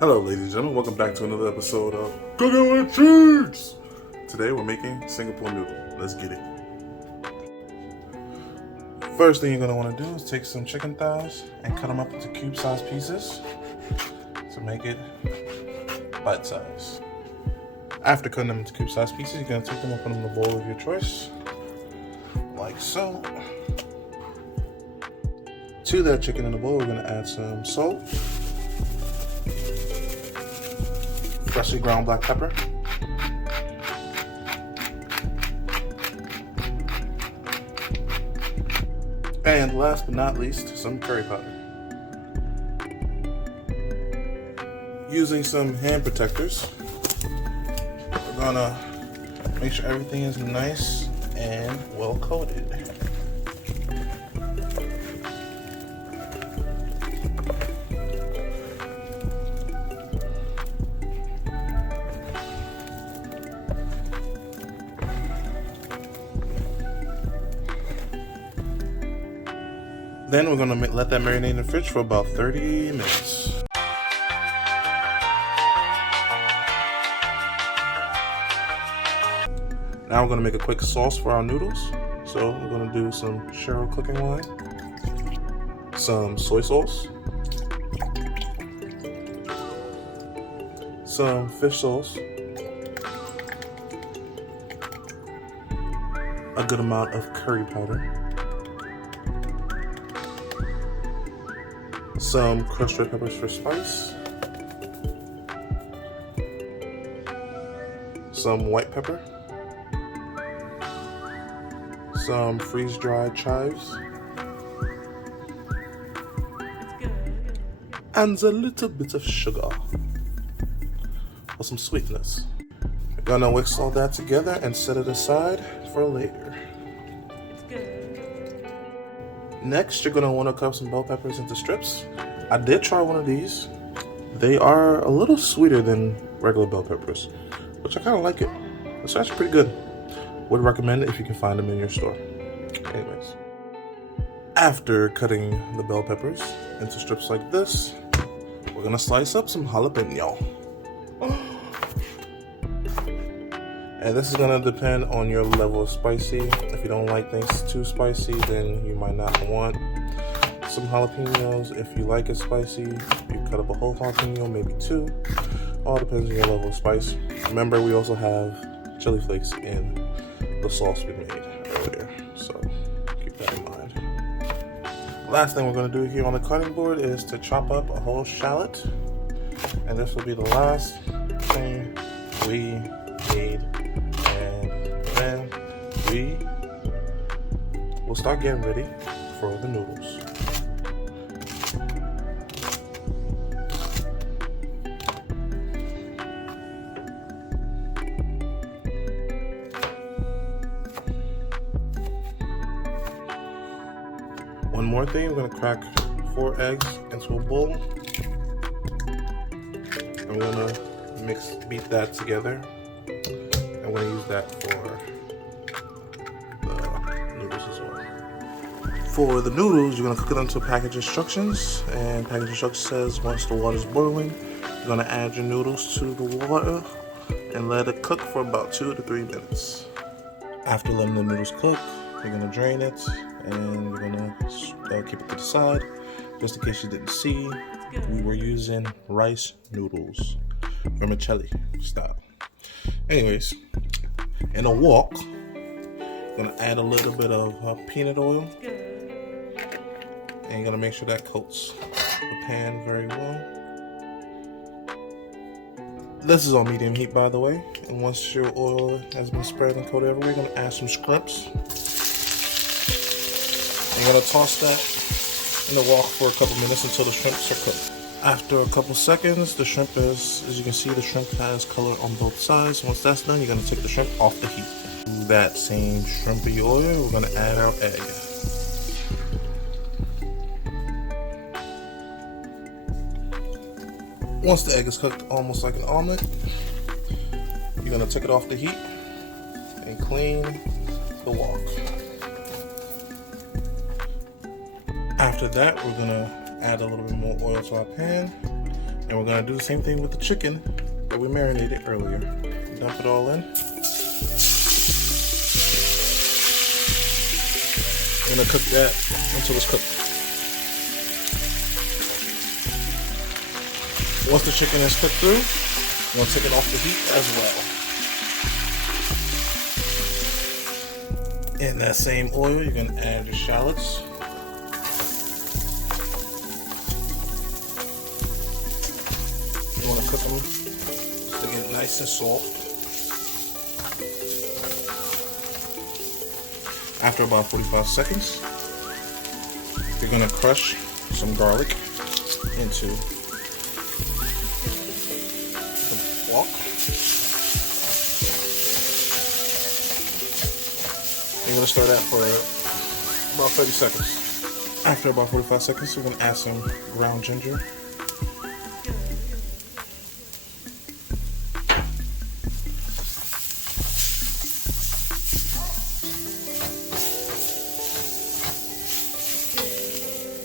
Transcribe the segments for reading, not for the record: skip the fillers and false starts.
Hello ladies and gentlemen, welcome back to another episode of Cooking with Cheeds! Today we're making Singapore noodle. Let's get it. First thing you're going to want to do is take some chicken thighs and cut them up into cube-sized pieces to make it bite-sized. After cutting them into cube-sized pieces, you're going to take them and put them in a bowl of your choice, like so. To that chicken in the bowl, we're going to add some salt, freshly ground black pepper, and last but not least, some curry powder. Using some hand protectors, we're gonna make sure everything is nice and well coated. Then we're gonna let that marinate in the fridge for about 30 minutes. Now we're gonna make a quick sauce for our noodles. So we're gonna do some Shallot cooking wine, some soy sauce, some fish sauce, a good amount of curry powder, some crushed red peppers for spice, some white pepper, some freeze-dried chives, and a little bit of sugar for some sweetness. We're gonna mix all that together and set it aside for later. Next, you're gonna want to cut some bell peppers into strips. I did try one of these. They are a little sweeter than regular bell peppers, which I kind of like it. It's actually pretty good. Would recommend it if you can find them in your store. Anyways, after cutting the bell peppers into strips like this, we're gonna slice up some jalapeno. And this is gonna depend on your level of spicy. If you don't like things too spicy, then you might not want some jalapenos. If you like it spicy, you cut up a whole jalapeno, maybe two. All depends on your level of spice. Remember, we also have chili flakes in the sauce we made earlier, so keep that in mind. Last thing we're gonna do here on the cutting board is to chop up a whole shallot, and this will be the last thing we need. And we will start getting ready for the noodles. One more thing, we're going to crack 4 eggs into a bowl. I'm going to beat that together. I'm going to use that for the noodles as well. For the noodles, you're going to cook it into package instructions. And package instructions says once the water is boiling, you're going to add your noodles to the water and let it cook for about 2 to 3 minutes. After letting the noodles cook, you're going to drain it and you're going to keep it to the side. Just in case you didn't see, we were using rice noodles, vermicelli style. Anyways, in a wok, I'm gonna add a little bit of peanut oil, and you're gonna make sure that coats the pan very well. This is on medium heat, by the way, and once your oil has been spread and coated everywhere, you're gonna add some shrimps. You're gonna toss that in the wok for a couple minutes until the shrimps are cooked. After a couple seconds, the shrimp is, as you can see, the shrimp has color on both sides. Once that's done, you're gonna take the shrimp off the heat. To that same shrimpy oil, we're gonna add our egg. Once the egg is cooked almost like an omelet, you're gonna take it off the heat and clean the wok. After that, we're gonna add a little bit more oil to our pan. And we're gonna do the same thing with the chicken that we marinated earlier. Dump it all in. We're gonna cook that until it's cooked. Once the chicken is cooked through, we're gonna take it off the heat as well. In that same oil, you're gonna add your shallots. You wanna cook them to get nice and soft. After about 45 seconds, you're gonna crush some garlic into the wok. You're gonna stir that for about 30 seconds. After about 45 seconds, we're gonna add some ground ginger.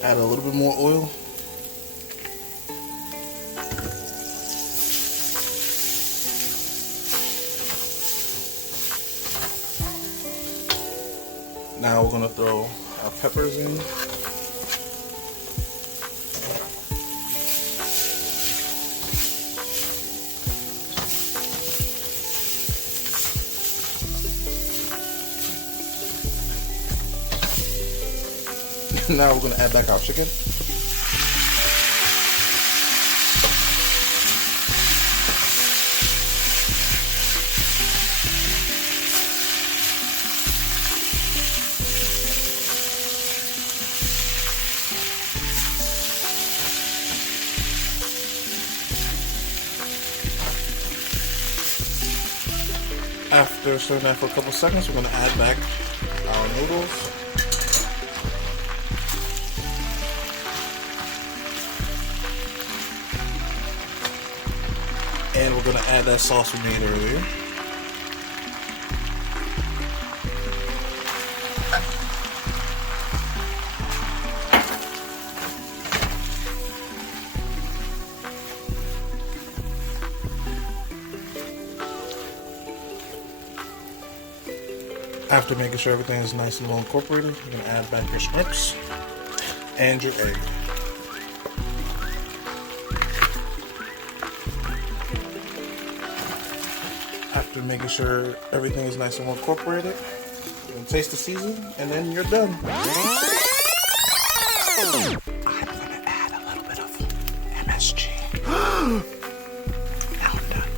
Add a little bit more oil. Now we're gonna throw our peppers in. Now we're gonna add back our chicken. After stirring that for a couple seconds, we're gonna add back our noodles. And we're gonna add that sauce we made earlier. After making sure everything is nice and well incorporated, you're gonna add back your shrimps and your egg. After making sure everything is nice and well incorporated, you can taste the season, and then you're done. I'm gonna add a little bit of MSG. Now I'm done.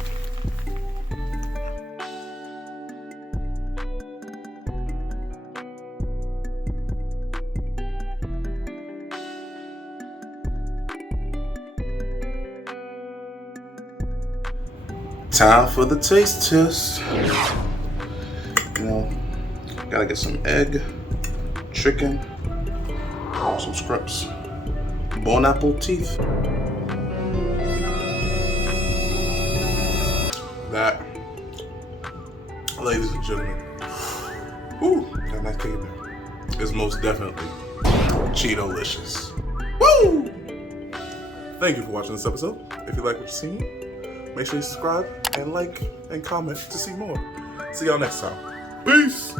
Time for the taste test. You know, gotta get some egg, chicken, some scraps, bon apple teeth. That, ladies and gentlemen, whoo, got a nice cake there. Is most definitely Cheeto-licious. Woo! Thank you for watching this episode. If you like what you're seeing, make sure you subscribe and like and comment to see more. See y'all next time. Peace!